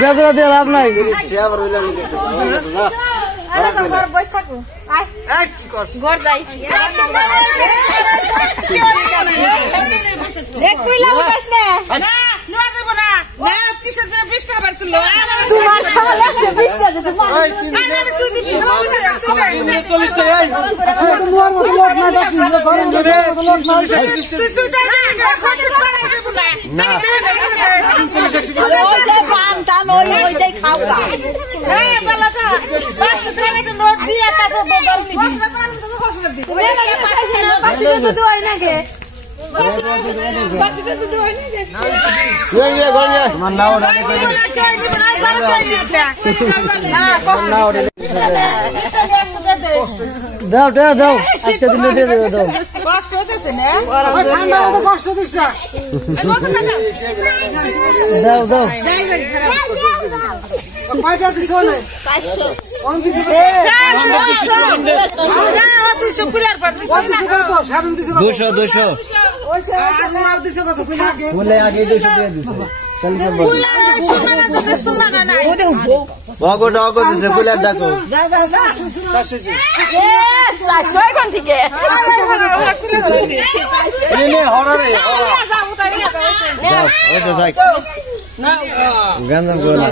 বেজরা দিয়ে লাভ নাই দাও দাও দাও আজকে দিলে দিয়ে দেবো দাও কষ্ট হচ্ছে না ঠান্ডা মতো কষ্ট দিস না দাও দাও কয়টা দিছ না 500 কোন দিছ 200 আর দিছ কত কইলা আগে বলে আগে 200 দিয়ে দিছ চল বাগো ডাগো দিছে কইলা ডাকো 400 এ 400 কোন থেকে নে হড়ারে যাও উতারি যাও ওতে যাই না গন্ধম গোলা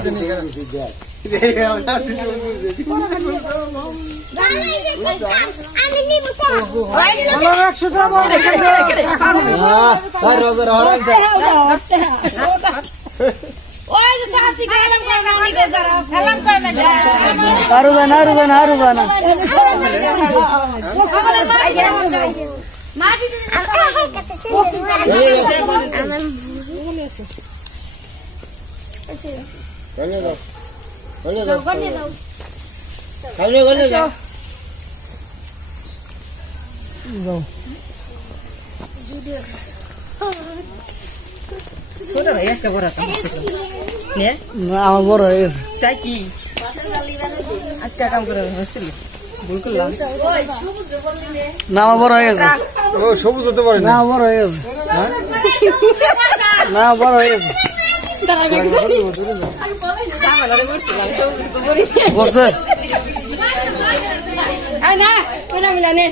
আমার বড় হয়ে গেছে তাই কি আজকে কাম করে না আমার বড় হয়ে গেছে সবুজ হতে পারে না বড় হয়ে গেছে না বড় হয়ে গেছে বসে না মিলানে